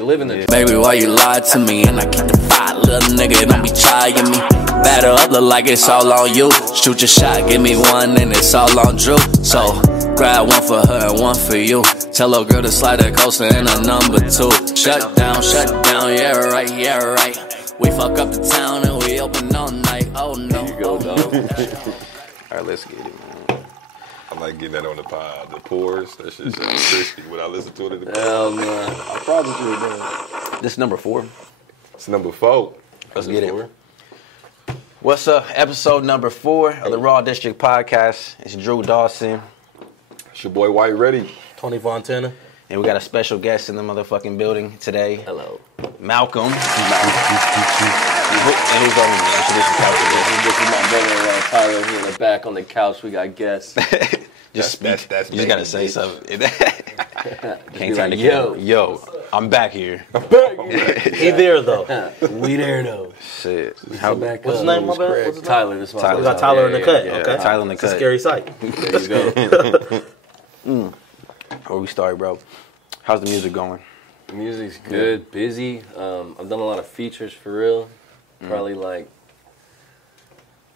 Living the Baby, why you lied to me? And I keep the fight, little nigga, don't be trying me. Batter up, look like it's all on you. Shoot your shot, give me one, and it's all on Drew. So, grab one for her and one for you. Tell her girl to slide that coaster in a number 2. Shut down, yeah right. We fuck up the town and we open all night, oh no. There you go, dog. Alright, let's get it, man. I like getting that on the pod. The pores, that shit sounds crispy when I listen to it in the pod. Hell no. I probably would do. This is number 4. It's number 4. Let's get it. What's up? Episode number 4 of the Raw District podcast. It's Drew Dawson. It's your boy White Ready. Tony Fontana. And we got a special guest in the motherfucking building today. Hello. Malcolm. And who's over me? Introduce the couch again. This is my brother Tyler here in the back on the couch. We got guests. Just speak. That's you just gotta say something. Can't turn like, the yo, I'm back here. He there though. We there though. Shit. How back What's his name, my bad? What's his name? Tyler. This one. We got Tyler in the cut. Yeah, Okay. Tyler in the It's a cut. scary sight. There you go. Where we start, bro? How's the music going? The music's good, busy. I've done a lot of features for real. Probably like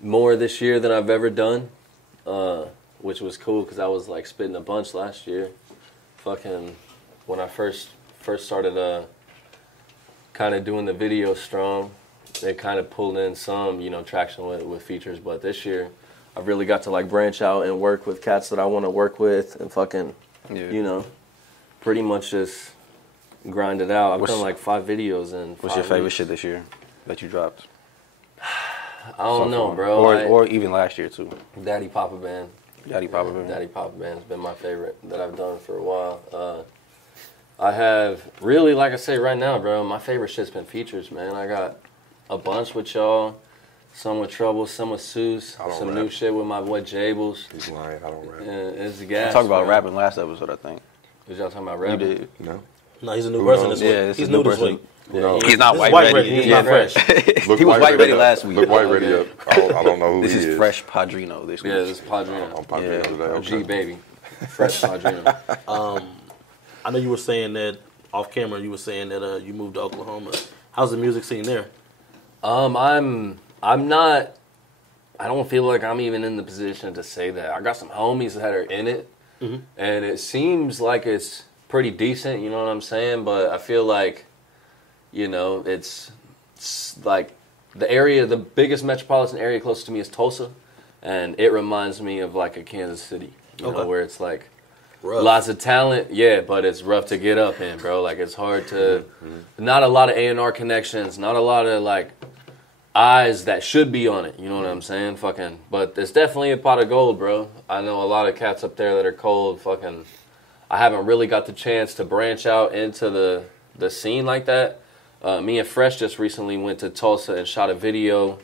more this year than I've ever done, which was cool because I was like spitting a bunch last year. Fucking when I first started kind of doing the video strong, they kind of pulled in some, traction with features. But this year, I've really got to like branch out and work with cats that I want to work with and fucking, pretty much just grind it out. I've done like 5 videos and. What's your favorite shit this year that you dropped? I don't know, bro. Or even last year too. Daddy Papa Band. Daddy Papa Band. Daddy Papa Band's been my favorite that I've done for a while. I have really, like I say right now, bro, my favorite shit's been features, man. I got a bunch with y'all, some with Trouble, some with Seuss, some new shit with my boy Jables. He's lying, I don't rap. It's the gas. We talked about bro. rapping last episode, I think. Was y'all talking about You rapping? did. No. No, he's a new person this week. Yeah, it's He's a new new this person. week. Yeah, He's not This is white White ready. Ready. He's Yeah, not fresh. Look He was white ready last week. Look White Ready up. I don't know who This he is is. Fresh Padrino this week. Yeah, this is Padrino. I'm Padrino today. OG Okay. baby. Fresh Padrino. I know you were saying that off camera. You were saying that you moved to Oklahoma. How's the music scene there? I'm not. I don't feel like I'm even in the position to say that. I got some homies that are in it, and it seems like it's pretty decent. You know what I'm saying? But I feel like, it's like the area, the biggest metropolitan area closest to me is Tulsa, and it reminds me of like a Kansas City. You know, where it's like. Rough. Lots of talent, yeah, but it's rough to get up in, bro. Like, it's hard to... Not a lot of A&R connections, not a lot of, like, eyes that should be on it, you know what I'm saying? Fucking... But it's definitely a pot of gold, bro. I know a lot of cats up there that are cold, fucking... I haven't really got the chance to branch out into the scene like that. Me and Fresh just recently went to Tulsa and shot a video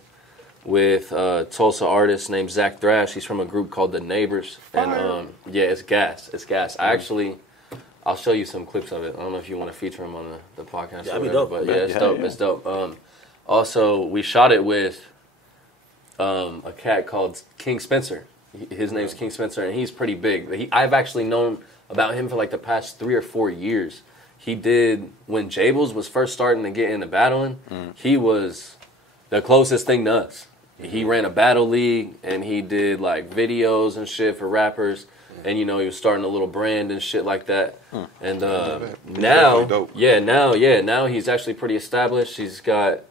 with a Tulsa artist named Zach Thrash. He's from a group called The Neighbors. And yeah, it's gas. It's gas. I'll show you some clips of it. I don't know if you want to feature him on the podcast. Yeah, or that'd be whatever, dope. but yeah, it's dope. It's dope. Also, we shot it with a cat called King Spencer. His name's King Spencer, and he's pretty big. I've actually known about him for like the past 3 or 4 years. He did, when Jables was first starting to get into battling, he was the closest thing to us. He ran a battle league, and he did, like, videos and shit for rappers. And, he was starting a little brand and shit like that. And now he's actually pretty established. He's got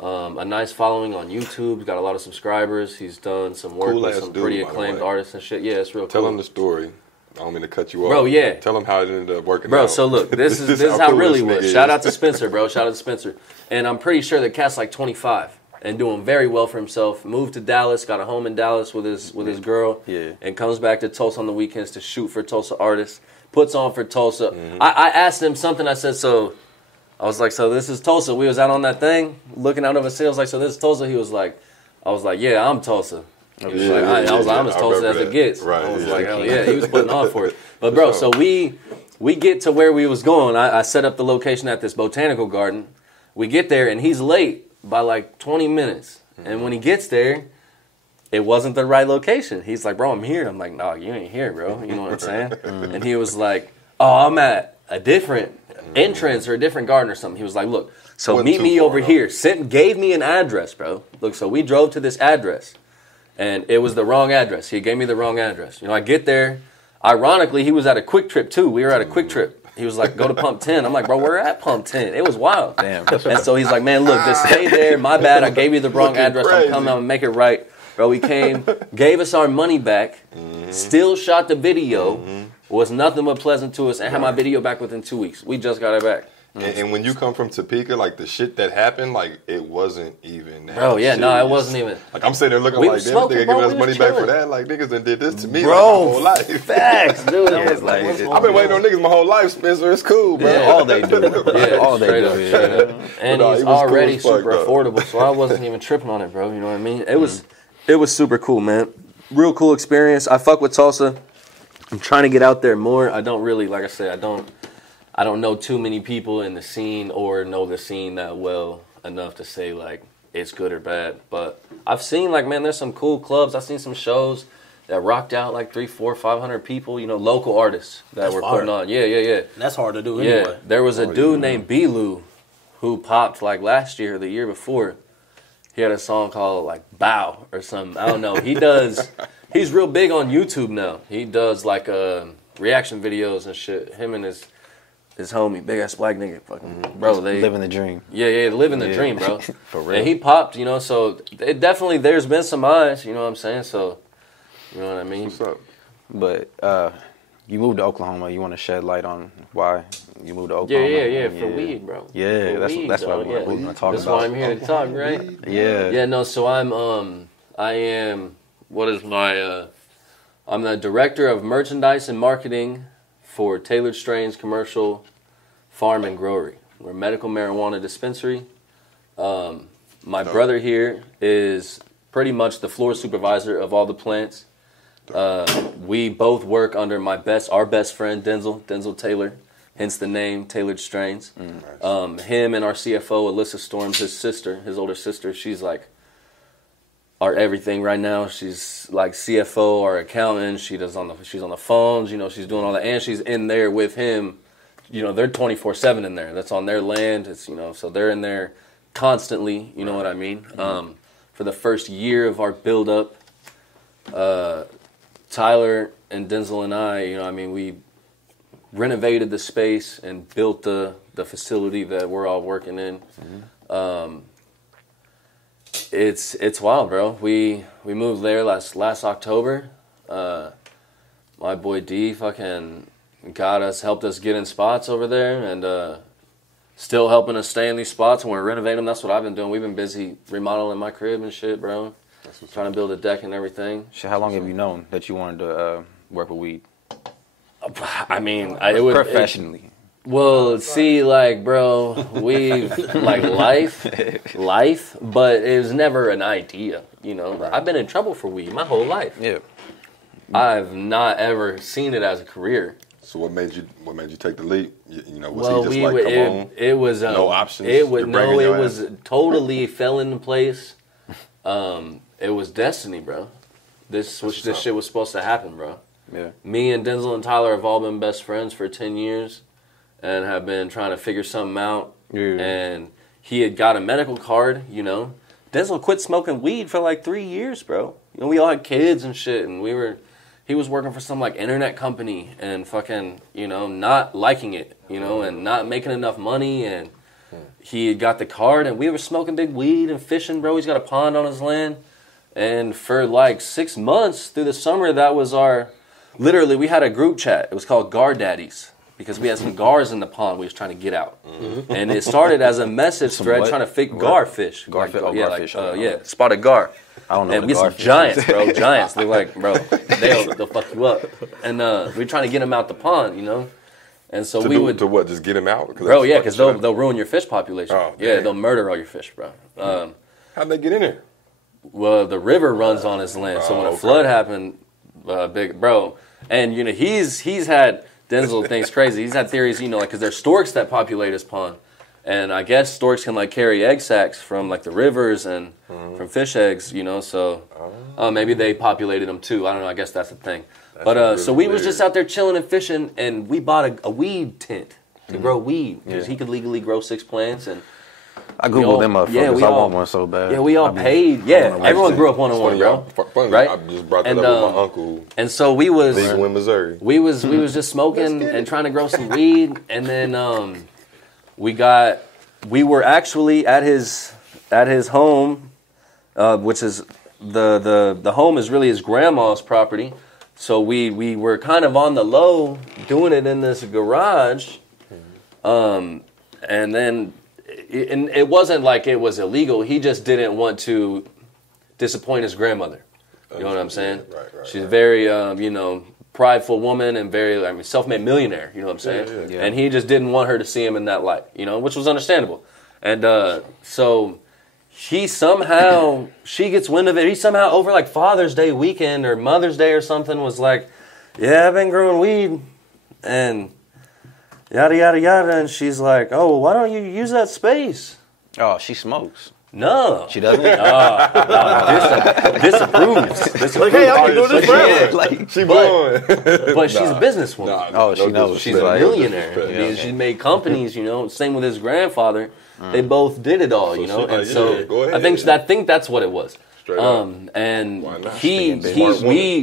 a nice following on YouTube. He's got a lot of subscribers. He's done some work with some pretty acclaimed artists and shit. Yeah, it's real cool. Tell him the story. I don't mean to cut you off. Bro, yeah. Tell him how it ended up working out. Bro, so look, this is how it really was. Shout out to Spencer, bro. Shout out to Spencer. And I'm pretty sure the cat's like 25. And doing very well for himself. Moved to Dallas, got a home in Dallas with his girl, and comes back to Tulsa on the weekends to shoot for Tulsa artists. Puts on for Tulsa. I asked him something. I said, so this is Tulsa. We was out on that thing, looking out of a city. I was like, so this is Tulsa. I was like, yeah, I'm Tulsa. He was like, I'm as Tulsa as it gets. Right, I was like, hell yeah. He was putting on for it. But bro, so we get to where we was going. I set up the location at this botanical garden. We get there, and he's late by like 20 minutes. And when he gets there, it wasn't the right location. He's like, bro, I'm here. I'm like, no, you ain't here, bro. You know what I'm saying? And he was like, oh, I'm at a different entrance or a different garden or something. He was like, look, so Wasn't meet too me far, over though. here. Gave me an address, bro. Look, so we drove to this address, and it was the wrong address. He gave me the wrong address. You know, I get there. Ironically, he was at a Quick Trip, too. We were at a Quick Trip. He was like, go to Pump 10. I'm like, bro, we're at Pump 10. It was wild. Damn. And so he's like, man, look, just stay there. My bad. I gave you the wrong address. crazy. I'm coming out and make it right. Bro, we came, gave us our money back, still shot the video, was nothing but pleasant to us, and had my video back within 2 weeks. We just got it back. And when you come from Topeka, like the shit that happened, like it wasn't even that Bro, yeah, no, it serious. wasn't even. Like I'm sitting there looking We like, was damn, smoking, nigga bro, giving us we money was back for chilling. that. Like niggas done did this to me Bro, like, my whole life. Facts, dude. I was like, what's it- going I've been on? waiting on niggas my whole life, Spencer. It's cool, bro. Yeah. All they do. Yeah, All they straight do. up, Yeah. straight up. And But, he's he was cool already as fuck, super though. affordable, so I wasn't even tripping on it, bro. You know what I mean? It was super cool, man. Real cool experience. I fuck with Tulsa. I'm trying to get out there more. I don't really, like I said, I don't know too many people in the scene or know the scene that well enough to say like it's good or bad. But I've seen like, man, there's some cool clubs. I've seen some shows that rocked out like 300, 400, 500 people. You know, local artists that That's were fire. putting on. Yeah. That's hard to do Yeah, anyway. there was a dude named B-Lou who popped like last year or the year before. He had a song called like Bow or something. I don't know. He's real big on YouTube now. He does like reaction videos and shit. Him and his homie, big ass black nigga, fucking bro. They Living the dream. yeah, living the Yeah. dream, bro. For real. And he popped, you know. So it definitely, there's been some eyes, you know what I'm saying. So you know what I mean. What's up? But you moved to Oklahoma. You want to shed light on why you moved to Oklahoma? Yeah, for weed, bro. Yeah, For that's weed, what dog, we want to talk That's about. why I'm here to talk, right? Yeah. Yeah, no, so I am, what is my, I'm the director of merchandise and marketing for Tailored Strains Commercial Farm and Growery. We're a medical marijuana dispensary. My brother here is pretty much the floor supervisor of all the plants. We both work under our best friend, Denzel Taylor, hence the name Tailored Strains. Him and our CFO, Alyssa Storms, his older sister, she's like our everything right now. She's like CFO, our accountant. She's on the phones, you know, she's doing all that, and she's in there with him. You know, they're 24/7 in there. That's on their land. It's, you know, so they're in there constantly. You know what I mean? For the first year of our build up, Tyler and Denzel and I, you know, I mean, we renovated the space and built the facility that we're all working in. It's wild, bro. We moved there last October. My boy D fucking helped us get in spots over there, and still helping us stay in these spots when we're renovating them. That's what I've been doing. We've been busy remodeling my crib and shit, bro. Trying to build a deck and everything. So how long have you known that you wanted to work with weed? I mean, it was Professionally. Well, see, like, bro, we've, like, life, but it was never an idea, you know? I've been in trouble for weed my whole life. Yeah. I've not ever seen it as a career. So what made you take the leap? You know, was Well, he just like, come on? it was no options? It You're was bringing your was ass? totally fell into place. It was destiny, bro. This shit was supposed to happen, bro. Yeah. Me and Denzel and Tyler have all been best friends for 10 years and have been trying to figure something out. Yeah. And he had got a medical card, you know. Denzel quit smoking weed for like 3 years, bro. You know, we all had kids and shit, and he was working for some like internet company and fucking, you know, not liking it, you know, and not making enough money, and he had got the card, and we were smoking big weed and fishing, bro. He's got a pond on his land. And for like 6 months through the summer, that was literally, we had a group chat. It was called Gar Daddies because we had some gars in the pond we was trying to get out. And it started as a message thread what? trying to fix garfish. Garfish? Oh, yeah, garfish. Yeah, spotted gar. I don't know And what we a some garfish giants, is. bro. Giants. They're like, bro, they'll fuck you up. And we're trying to get them out the pond, you know? And so To what? Just get him out? Bro, yeah, because they'll ruin your fish population. Oh, yeah, damn. they'll murder all your fish, bro. How'd they get in there? Well, the river runs on his land, so when a okay. flood happened, big bro, and you know he's had Denzel thinks crazy. He's had theories, you know, like because there's storks that populate his pond, and I guess storks can like carry egg sacs from like the rivers and from fish eggs, you know. So maybe they populated them too. I don't know. I guess that's the thing. But so we was just out there chilling and fishing, and we bought a weed tent. to grow weed because he could legally grow 6 plants. And I googled them motherfuckers. I want one so bad. Yeah, we all paid. Yeah, everyone grew up one on one, bro. Funny, right? I just brought that up with my uncle. And so we was Legal Missouri. We was just smoking and trying to grow some weed, and then we were actually at his home, which is the home is really his grandma's property. So we were kind of on the low doing it in this garage, and then it wasn't like it was illegal. He just didn't want to disappoint his grandmother. You know what I'm saying? Right, She's a very prideful woman and very self-made millionaire. You know what I'm saying? Yeah. And he just didn't want her to see him in that light. Which was understandable. And so she gets wind of it. He somehow over like Father's Day weekend or Mother's Day or something was like, yeah, I've been growing weed and yada, yada, yada. And she's like, oh, why don't you use that space? Oh, she smokes. No. She doesn't? Disapproves. Like, hey, I can do this forever. Like, She blowing. But she's a businesswoman. Oh, she knows. She's a millionaire. She made companies, Same with his grandfather. They both did it all, So and she so like, yeah, go ahead. I think that's what it was. Straight up. And Why not?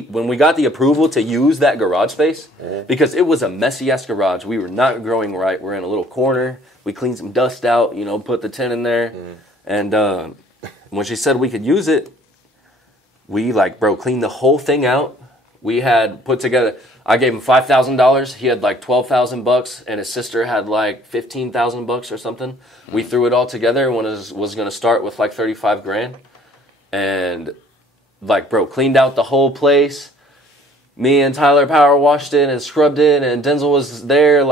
when we got the approval to use that garage space, because it was a messy ass garage, we were not growing right. We're in a little corner. We cleaned some dust out, put the tent in there, and when she said we could use it, we cleaned the whole thing out. We had put together. I gave him $5,000. He had like $12,000, and his sister had like $15,000 or something. We threw it all together and was going to start with like $35,000, and cleaned out the whole place. Me and Tyler power washed it and scrubbed it, and Denzel was there,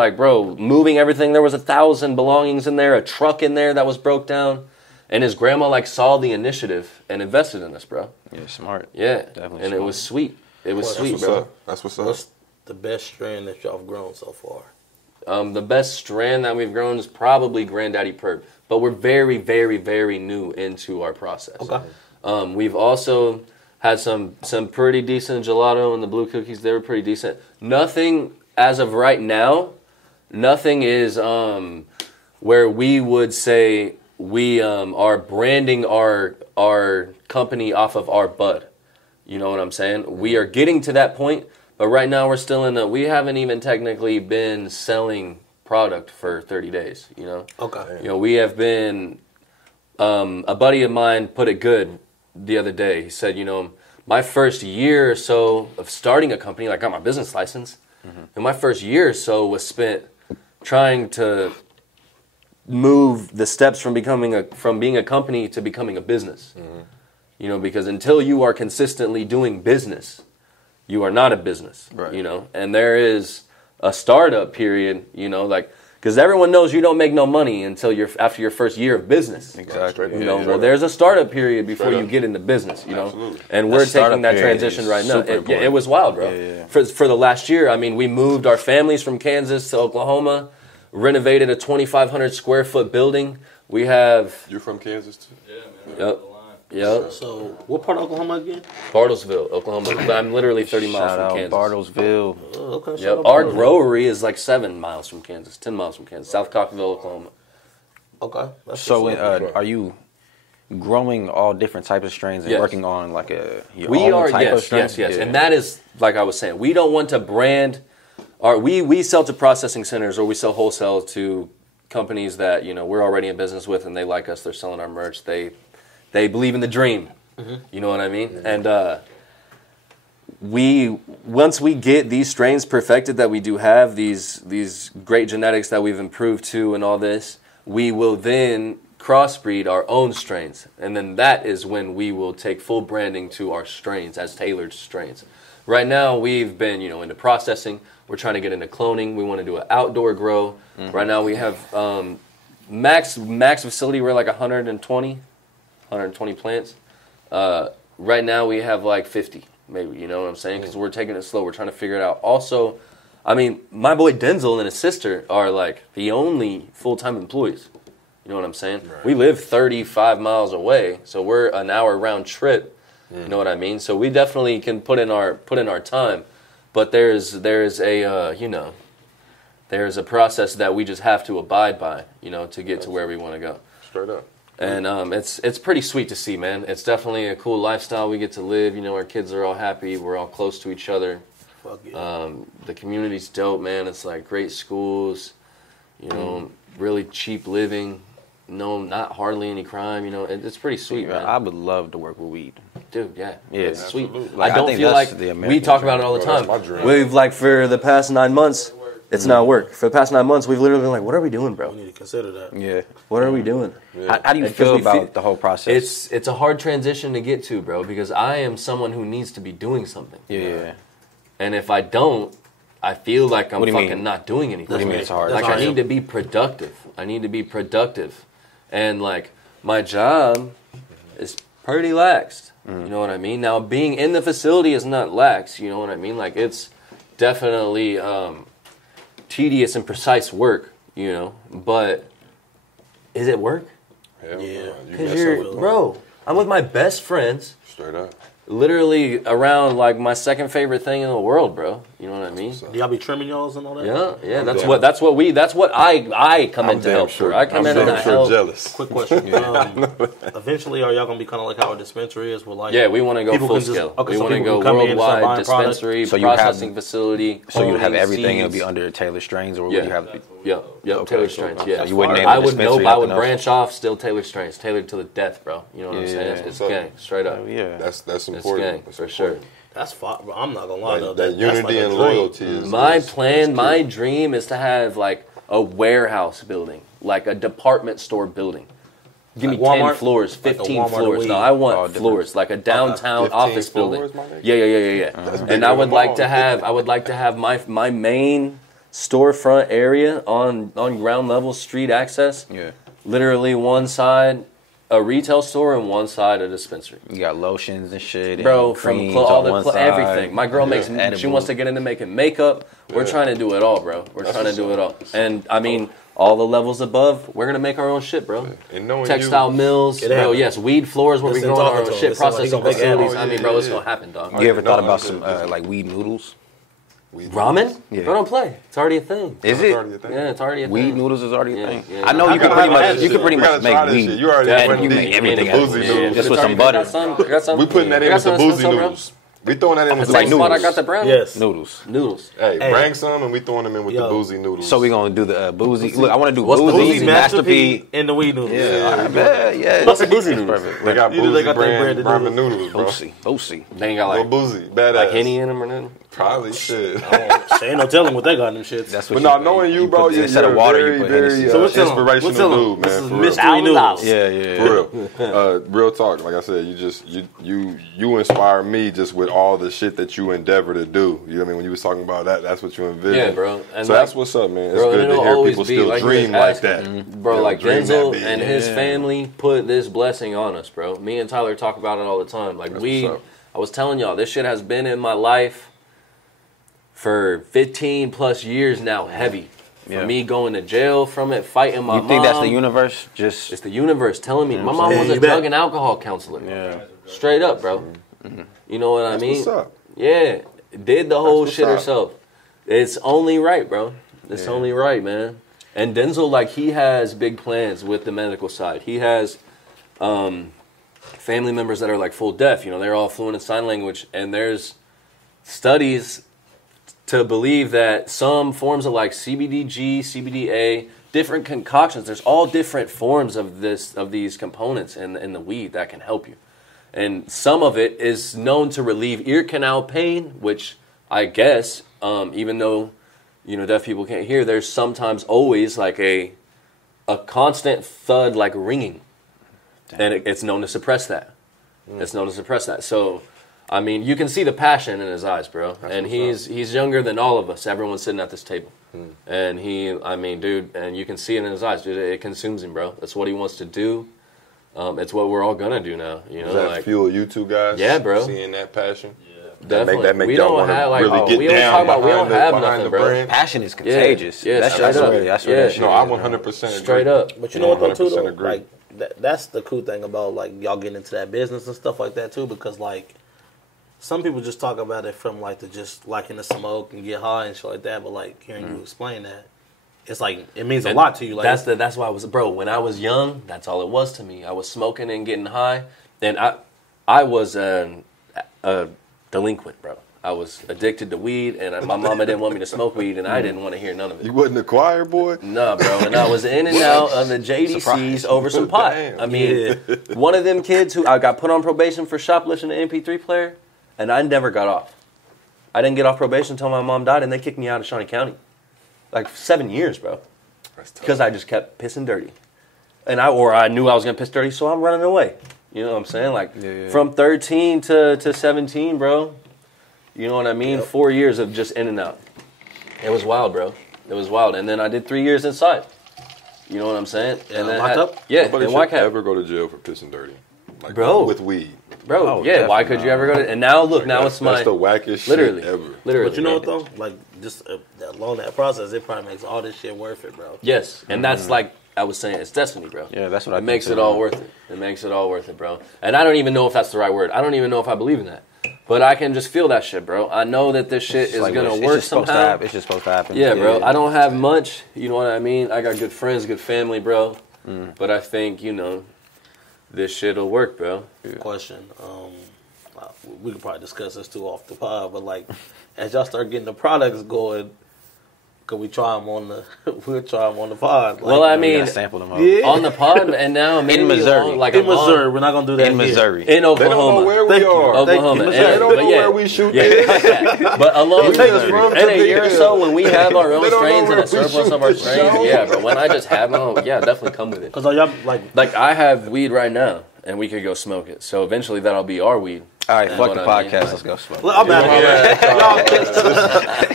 moving everything. There was 1,000 belongings in there, a truck in there that was broke down, and his grandma saw the initiative and invested in us, bro. Yeah, smart. Yeah, Definitely and smart. it was sweet. It was That's sweet, what's bro. up. That's what's up. What's the best strand that y'all have grown so far? The best strand that we've grown is probably Granddaddy Perp, but we're very, very, very new into our process. Okay. We've also had some pretty decent gelato and the blue cookies. They were pretty decent. Nothing as of right now. Nothing is where we would say we are branding our company off of our bud. You know what I'm saying? We are getting to that point, but right now we're still we haven't even technically been selling product for 30 days, Okay. We have been, a buddy of mine put it good the other day. He said, my first year or so of starting a company, I got my business license, and my first year or so was spent trying to move the steps from being a company to becoming a business. Because until you are consistently doing business, you are not a business. Right. And there is a startup period. Because everyone knows you don't make no money until after your first year of business. Exactly. Well, there's a startup period before you get into business. Absolutely. And we're taking that period transition is right now. super important. It was wild, bro. Yeah. For the last year, we moved our families from Kansas to Oklahoma, renovated a 2,500 square foot building. We have. You're from Kansas too? Yeah, man. Yep. So, what part of Oklahoma again? Bartlesville, Oklahoma. I'm literally 30 miles Shout from out Kansas. Bartlesville. Okay. Yep. shout out Our Bartlesville. growery is like 7 miles from Kansas, 10 miles from Kansas, South Cockville, Oklahoma. Okay. That's So, what's up. are you growing all different types of strains and Yes. working on your We own are, type of yes, strain? yes, yes. Yeah. And that is, like I was saying, we don't want to brand we sell to processing centers or we sell wholesale to companies that, we're already in business with and they like us, they're selling our merch, they believe in the dream. You know what I mean? And once we get these strains perfected that we do have, these great genetics that we've improved to and all this, we will then crossbreed our own strains. And then that is when we will take full branding to our strains as tailored strains. Right now, we've been, into processing. We're trying to get into cloning. We want to do an outdoor grow. Right now, we have max facility. We're like 120 plants. Right now we have like 50, maybe, you know what I'm saying? Because we're taking it slow. We're trying to figure it out. Also, my boy Denzel and his sister are like the only full-time employees. You know what I'm saying? Right. We live 35 miles away, so we're an hour round trip. You know what I mean? So we definitely can put in our time, but there's a there's a process that we just have to abide by, you know, to get to where we want to go. Straight up. And it's pretty sweet to see, man. It's definitely a cool lifestyle we get to live. You know, our kids are all happy. We're all close to each other. Fuck yeah. The community's dope, man. It's like great schools, you know, really cheap living. No, not hardly any crime. You know, it's pretty sweet, man. I would love to work with weed. Dude, yeah, Yeah, it's sweet. Like, I don't think feel that's like the we American talk dream. about it all the Bro, time. that's my dream. We've like for the past 9 months, it's not work. For the past 9 months, we've literally been like, what are we doing, bro? We need to consider that. Yeah. What are we doing? How do you Because feel we about the whole process? It's a hard transition to get to, bro, because I am someone who needs to be doing something. yeah. And if I don't, I feel like I'm What do you fucking mean? not doing anything. What do you mean it's hard? Like, That's I hard. need to be productive. I need to be productive. And, like, my job is pretty laxed. You know what I mean? Now, being in the facility is not lax. You know what I mean? Like, it's definitely tedious and precise work, you know. But is it work? Hell Yeah. no. You Because mess you're, up with bro, I'm with my best friends. Straight up. Literally around, like, my second favorite thing in the world, bro. You know what I mean? Do y'all be trimming y'alls and all that? Yeah, that's damn- what I come in to help sure. for. I come I'm in and damn I sure help. jealous. Quick question. Eventually, are y'all gonna be kind of like how a dispensary is? Where like Yeah, we want to go people full can just- scale. okay, We so want to people go can come in and start worldwide buying products? dispensary, So you have- processing facility. So you would have holding everything. It would seeds. be under Taylor Strains, or would Yeah. you have? Yep, Okay, Taylor so- Strains. so Yeah, you wouldn't name I the would dispensary nope. I would nothing else? branch off. Still Taylor Strains, tailored to the death, bro. You know what I'm saying? Yeah. It's So- gang, straight up. Yeah. That's It's important. gang That's for sure. That's fine, bro. I'm not gonna lie though. Like, that That's unity like a and dream. loyalty is My is plan, key. my dream is to have like a warehouse building, like a department store building. Give me Like 10 Walmart? floors, Like a 15 Walmart floors. of No, weed. I want different. floors, like a downtown 15 office building. floors, my nigga? Yeah. bigger And I would than like mall. to have, my main storefront area on ground level street access. Yeah. Literally one side a retail store and one side a dispensary. You got lotions and shit. Bro, and from creams all on the one side. everything. My girl makes. She edibles. wants to get into making makeup. We're Yeah. trying to do it all, bro. We're That's trying to what's do up. it all. And I mean, all the levels above, we're gonna make our own shit, bro. And knowing Textile mills, It bro. happened. Yes, weed floors where we Listen, growing our talking own to him, shit. it sound like he Processing gonna make it happen. facilities. I mean, bro, it's Yeah. gonna happen, dog. You ever No, thought I about did, some yeah. like weed noodles? Ramen? Yeah. Bro, don't play. It's already a thing. Is It's it? already a thing. Yeah, it's already a Weed thing. noodles is already a Yeah, thing. yeah. I know How you can come pretty I haven't much had you this can pretty shit? much We gotta make try this weed. shit. You already And went you deep make with everything the out of boozy it. noodles. Just with It's some already- butter. Got some? We putting that in You got with the some boozy bro? noodles. We throwing that in with It's the like boozy spot I noodles. got the brownie. Yes. Noodles. Noodles. Hey, Hey. bring some and we throwing them in with the Yo. boozy noodles. So we gonna do the boozy. Look, I want to do What's the boozy, boozy Master P. and the weed noodles. Yeah. What's the boozy noodles? Perfect. They got You know boozy they got that brand brand ramen noodles, bro. Boozy. They ain't got Go like boozy, badass. like Henny in them or nothing. Probably shit. They ain't no telling what they got in them shits. That's what. But no, knowing you, bro, put- you're instead of a water, very, you put very Hennessy. So what's inspirational dude, This man. is for real. mystery noodles. Yeah. For real. Real talk. Like I said, you inspire me just with all the shit that you endeavor to do. You know what I mean? When you was talking about that, that's what you envision. Yeah, bro. And so like- that's what's up, man. It's Bro, good and to it'll hear always people be still like you dream was like asking. that. Bro, You know, like dream that Denzel big. and his Yeah. family put this blessing on us, bro. Me and Tyler talk about it all the time. Like That's we, what's up. I was telling y'all, this shit has been in my life for 15 plus years now, heavy. For Yeah. me going to jail from it, fighting my You mom. think that's the universe? Just It's the universe telling me. My mom Yeah, was a you bet. drug and alcohol counselor. yeah. Straight up, bro. You know what I That's mean? what's up. Yeah, did the whole what's shit up. herself. It's only right, bro. It's only right, man. And Denzel, like, he has big plans with the medical side. He has family members that are like full deaf. You know, they're all fluent in sign language, and there's studies to believe that some forms of like CBDG, CBDA, different concoctions. There's all different forms of these components in the weed that can help you. And some of it is known to relieve ear canal pain, which I guess, even though, you know, deaf people can't hear, there's sometimes always like a constant thud, like ringing. And it's known to suppress that. It's known to suppress that. So, I mean, you can see the passion in his eyes, bro. And he's younger than all of us. Everyone's sitting at this table. And dude, and you can see it in his eyes, dude. It consumes him, bro. That's what he wants to do. It's what we're all gonna do now, you know. Does that Like, fuel you two guys? Yeah, bro. Seeing that passion. definitely. That make we y'all don't wanna have like really get we don't down talk about we don't behind have behind nothing, the bro. brand. Passion is contagious. Yeah, that's straight up. really that's Yeah. what that shit No, is, I man. 100% agree. Straight up. But you know what though too 100% though? agree. Like that's the cool thing about like y'all getting into that business and stuff like that too, because like some people just talk about it from like the just liking to smoke and get high and shit like that, but like hearing you explain that, it's like it means a lot to you. Like that's why I was, bro. When I was young, that's all it was to me. I was smoking and getting high, and I was a delinquent, bro. I was addicted to weed, and my mama didn't want me to smoke weed, and I didn't want to hear none of it. You wasn't a choir boy? Nah, bro. And I was in and out of the JDCs over some pot. Damn. I mean, one of them kids who I got put on probation for shoplifting an MP3 player, and I never got off. I didn't get off probation until my mom died, and they kicked me out of Shawnee County. Like 7 years, bro. Because I just kept pissing dirty. And I knew I was going to piss dirty, so I'm running away. You know what I'm saying? Like, from 13 to 17, bro. You know what I mean? Yep. 4 years of just in and out. It was wild, bro. It was wild. And then I did 3 years inside. You know what I'm saying? Yeah, and then locked up? Yeah, Nobody and should ever go to jail for pissing dirty. Like, bro. With weed. Bro, Oh, yeah, why could you ever go to... And now, look, now it's my... That's the wackest literally, shit ever. Literally. But you know what, though? Like, just along that process, it probably makes all this shit worth it, bro. Yes, and that's like I was saying, it's destiny, bro. Yeah, that's what I It think makes too, it all man. worth it. It makes it all worth it, bro. And I don't even know if that's the right word. I don't even know if I believe in that. But I can just feel that shit, bro. I know that this shit is Like, going it's to work just supposed to somehow. happen. It's just supposed to happen. Yeah, bro. I don't have much. You know what I mean? I got good friends, good family, bro. But I think, you know, this shit will work, bro. Question. We could probably discuss this too off the pod, but like, as y'all start getting the products going, could we try them on the? We'll try them on the pod. Like, Well, I We mean, gotta sample them. Yeah. on the pod, and now maybe Missouri. like in a long- Missouri, we're not gonna do that In here. Missouri. in They don't Oklahoma. know where we Thank you. are. Oklahoma. Thank you. They don't But know yeah. where we shoot Yeah, this. but along Take us from in a year or Toledo. so, when we have our own They don't know strains and where a we surplus shoot of our the strains, show. yeah, bro. When I just have my own, yeah, definitely come with it. Cause y'all like Like I have weed right now, and we could go smoke it. So eventually, that'll be our weed. All right, You fuck know the what I mean? podcast. Let's go smoke. Look, I'm out of here.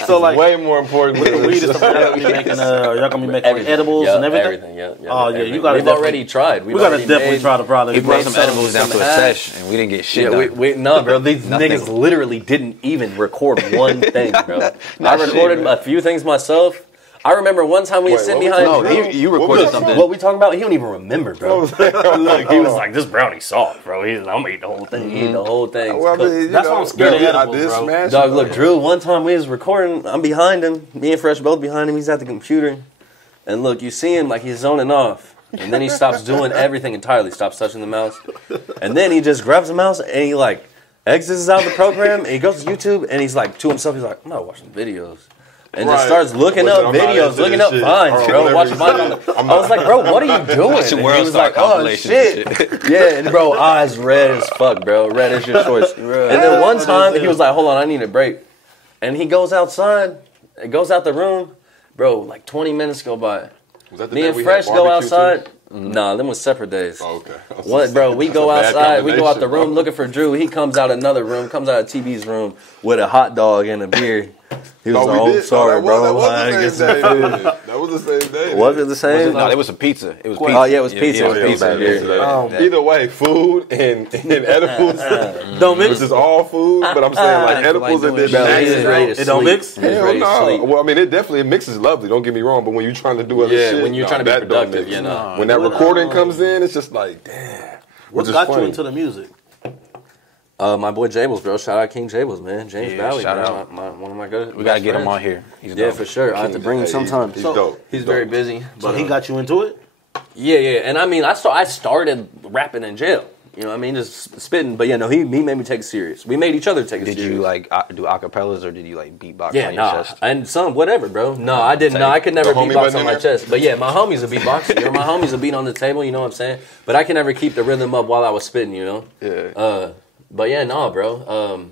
So like, Way more important than weed is something y'all gonna be making. Y'all gonna be making Everything. edibles Yeah, and everything. Everything, yeah. Oh, yeah, everything. you gotta We've definitely- already tried. We gotta definitely try the product. We brought made some edibles down some to a hash. sesh, and we didn't get shit Yeah, done. no, bro. These Nothing. niggas literally didn't even record one thing, bro. I Not shit, recorded bro. a few things myself. I remember one time we Wait, sit what we behind. talking No, about? you What recorded was- something. What we talking about? He don't even remember, bro. Look, Look, he was like, "This brownie soft, bro." I'm gonna eat the whole thing. He ate the whole thing. Well, I mean, you That's know, why I'm scared of I edibles, did bro. smash Dog, it, look, though. Drew. One time we was recording. I'm behind him. Me and Fresh both behind him. He's at the computer, and look, you see him like he's zoning off, and then he stops doing everything entirely. Stops touching the mouse, and then he just grabs the mouse and he like exits out of the program. And he goes to YouTube and he's like to himself. He's like, "I'm not watching videos." And just Right. starts looking Listen, up I'm not videos, into looking this up shit. vines, Or bro. whatever Watching you vines. said. I was like, bro, what are you doing? Watching And World he was Star like, oh compilations and shit. Yeah, and bro, eyes red as fuck, bro. Red as your shorts. And then one time he was like, hold on, I need a break. And he goes outside, it goes out the room, bro. Like 20 minutes go by. Was that the Me day and we Fresh had go barbecue, too? outside. Nah, them was separate days. Oh, okay. I was What, just bro? saying, We that's go a bad outside. We go out the combination, room bro. looking for Drew. He comes out another room. Comes out of TB's room with a hot dog and a beer. He was No, like, we "Oh, did. sorry, that bro. Was, I that get was some the same food." day. That was the same day. Was it the same? No, it was some pizza. It was What? pizza. Oh, yeah, it was pizza. Yeah, It was yeah, pizza. yeah, yeah. Either way, food and edibles. Don't mix. This is all food, but I'm saying like edibles and then Bro, snacks. he's ready to It don't sleep. mix? He's Hell ready to no. sleep. Well, I mean, it definitely mixes lovely. Don't get me wrong, but when you're trying to do other Yeah, shit, when you're trying to be that don't productive, mix. you know. When that recording comes in, it's just like, damn. What Which is got you funny. into the music? My boy Jables, bro. Shout out King Jables, man. James Yeah, Valley, shout bro. out. One of my good. We gotta best get him friends. on here. He's Yeah, dope. for sure. I have to bring him Hey, sometime. He's dope. He's very busy. So But he got you into it? yeah, and I mean, I started rapping in jail. You know what I mean? Just spitting. But yeah, no, he made me take it serious. We made each other take it Did serious. you like do acapellas or did you like beatbox Yeah, on your nah, chest? and some whatever, bro. No, I didn't. No, I could never The homie beatbox wasn't on in my there? chest. But yeah, my homies will beatbox. You know, my homies will beat on the table. You know what I'm saying? But I can never keep the rhythm up while I was spitting. You know? Yeah. But yeah, no, bro.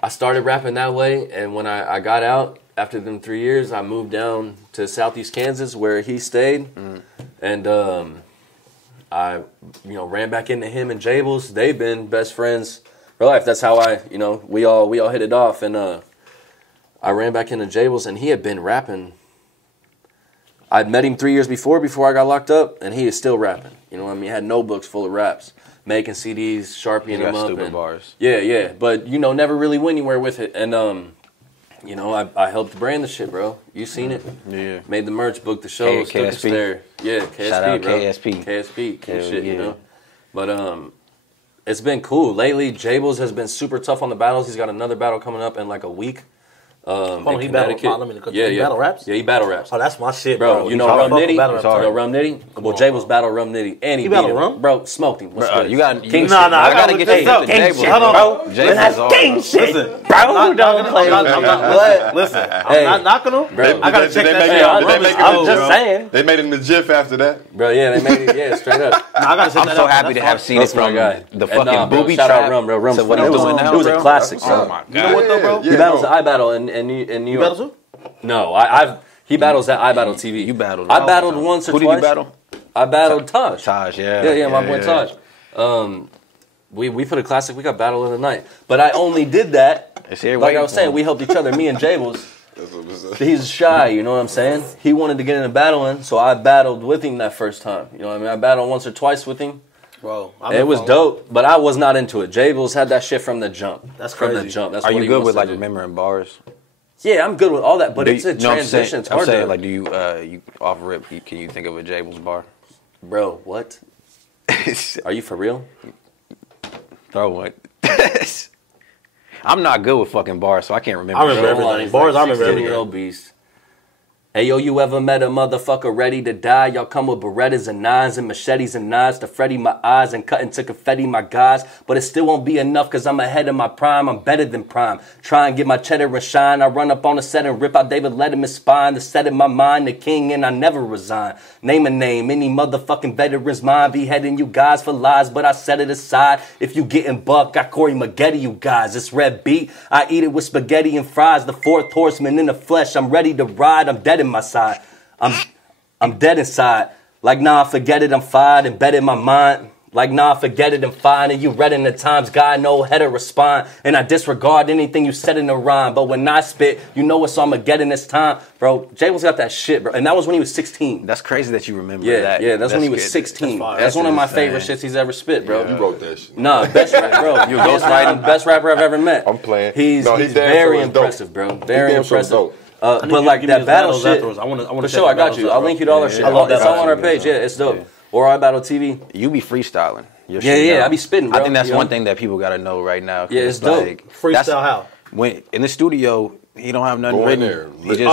I started rapping that way, and when I got out after them 3 years, I moved down to Southeast Kansas where he stayed, and I ran back into him and Jables. They've been best friends for life. That's how we all hit it off, and I ran back into Jables, and he had been rapping. I'd met him 3 years before I got locked up, and he is still rapping. You know what I mean? He had notebooks full of raps, making CDs, sharpieing You got them up. stupid and, bars. Yeah, but never really went anywhere with it. And I helped brand the shit, bro. You seen it? Yeah. Made the merch, booked the shows, took us KSP. there. Yeah, KSP, Shout out bro. KSP. KSP, Hell shit, yeah. you know. But it's been cool lately. Jables has been super tough on the battles. He's got another battle coming up in like a week. Hold on, in he battle. Connecticut. Let me cut Yeah, you. He battle raps? Yeah, he battle raps. Oh, that's my shit, Bro, bro. you know I Rum fuck with Nitty? battle You rap know talk. Rum Nitty? Well, Jay was battle Rum Nitty, and He beat battle him. Rum? Bro, smoked him. What's good? You got Nah, I gotta get look you this up. Gang Hold on, bro. That's gang shit. Listen, Bro, I'm don't play with me. Listen, I'm Hey, not knocking him. bro. I gotta Did check they that make shit it- out. did they make it I'm cool, just bro? saying. They made him the GIF after that. Bro, yeah, they made it. Yeah, straight up. I gotta check I'm that so out. happy to have seen it That's my from guy. the And fucking nah, bro, booby shout out trap Rum, bro. Rum's to what funny. he's doing now, It was a bro. classic, Oh bro. my You know god. what though, bro? He battles the iBattle in New You York. battle too? No, he battles at iBattle TV. You battled. I battled once or Who twice. did you battle? I battled Taj. Taj, yeah. Yeah, my boy Taj. We put a classic. We got battle of the night, but I only did that. It's here Like I waiting was for saying, him. we helped each other. Me and Jay was. That's what it was. He's shy, you know what I'm saying? He wanted to get into battling, so I battled with him that first time. You know what I mean? I battled once or twice with him. Bro, It was dope, but I was not into it. Jables had that shit from the jump. That's from the crazy. jump. That's Are what you he good wants with to like do. remembering bars? Yeah, I'm good with all that, but Do it's you- a no, I'm saying- transition. It's hard I'm saying, to, like, do you off rip? Can you think of a Jables bar? bro. What? Are you for real? Throw one. I'm not good with fucking bars, so I can't remember. I remember Bro, everything. he's Bars, like I remember 16-year-old beast. Hey, yo, you ever met a motherfucker ready to die? Y'all come with Berettas and nines and machetes and knives to Freddy my eyes and cut into confetti my guys. But it still won't be enough because I'm ahead of my prime. I'm better than prime. Try and get my cheddar and shine. I run up on the set and rip out David Letterman's spine. The set in my mind, the king, and I never resign. Name a name, any motherfucking veteran's mind. Beheading you guys for lies, but I set it aside. If you getting buck, got Corey Maggette, you guys. It's red beat. I eat it with spaghetti and fries. The fourth horseman in the flesh. I'm ready to ride. I'm dead in my side. I'm dead inside. Like, nah, forget it, I'm fired and bet in my mind. Like, nah, forget it, I'm fine. And you read in the Times guy, no head to respond. And I disregard anything you said in the rhyme. But when I spit, you know it's Armageddon this time. Bro, Jables got that shit, bro. And that was when he was 16. That's crazy that you remember Yeah, that. yeah, that's when he was good. 16. fire. That's one of my That's favorite insane. shits he's ever spit, bro. You wrote that shit. Nah, best rapper, bro. You ghostwriting, best rapper I've ever met. I'm playing. He's No, he he's damn very sure is dope. impressive, bro. Very damn sure is impressive. dope. But like that battle shit. I want For sure, I got you. I'll link you to all our shit. I love that It's all on our battle. page. Yeah, it's dope. Or iBattle TV. You be freestyling. Your Yeah, shit yeah, now. I be spitting, bro. I think that's You know? one thing that people got to know right now. 'cause Yeah, it's dope. that's- Freestyle how? When in the studio, he don't have nothing Go in written. there. He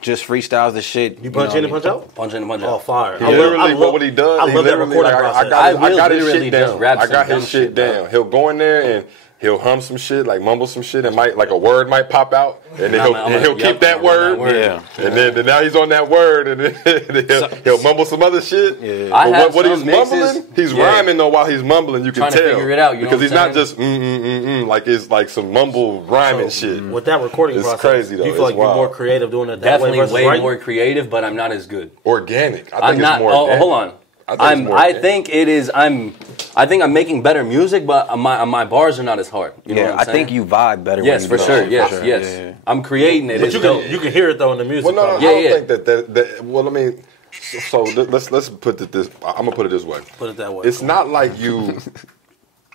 just freestyles the shit. You punch in and punch out? Punch in and punch Oh, out. fire. He literally, but what he does, I he love that literally, recording like, process. I will got his literally shit just down. rap I got some his dumb shit shit, bro. down. He'll go in there and he'll hum some shit, like mumble some shit, and might like a word might pop out, and then he'll keep that word. Yeah. And then now he's on that word, and then he'll mumble some other shit. Yeah. I But have what he's some mixes. mumbling, he's Yeah. rhyming though while he's mumbling. You can Trying to tell figure it out, you know because what he's I'm not just like it's like some mumble rhyming shit. With that recording It's process, crazy, though. do you feel It's like you're wild. more creative doing it that Definitely way versus way writing? more creative, but I'm not as good. Organic. I think I'm it's not. more Oh, organic. hold on. I think it is. I think I'm making better music, but my bars are not as hard. You know Yeah, what I'm I saying? think you vibe better. Yes, when for you do sure. that. Yes, For sure. yes. Yeah. I'm creating it. But It's you dope. can hear it though in the music. Well, no, probably. I don't Yeah. think that. Well, I mean, so let's put it this. I'm gonna put it this way. Put it that way. It's not like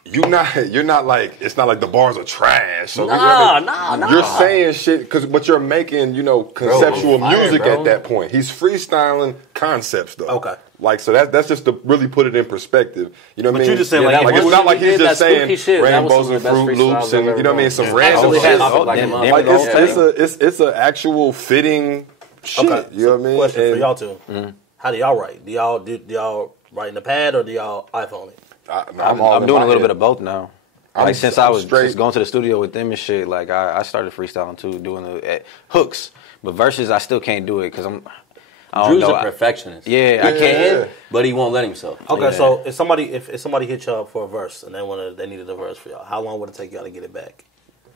you're not like it's not like the bars are trash. So Nah. You're saying shit but you're making conceptual fire, music bro. at that point. He's freestyling concepts though. Okay. Like so that's just to really put it in perspective. You know what I But mean? you just saying, Yeah, like, that like was it's not like he he's did just that saying spooky shit. That was rainbows some and of the best Fruit freestyles Loops and I've you know what I mean, ever some done. random Actually shit. had Oh, like damn, a damn, motherfucker. It's an actual fitting shit. Okay. You know what I mean? Question for And y'all two. How do y'all write? Do y'all write in the pad or do y'all iPhone it? I'm doing a little bit of both now. Like since I was straight. just going to the studio with them and shit, like I started freestyling too, doing the hooks. But verses, I still can't do it because I don't Drew's know. a perfectionist. Yeah, I Yeah. can't. But he won't let himself. Okay, Yeah. so if somebody hit y'all up for a verse and they needed a verse for y'all, how long would it take y'all to get it back?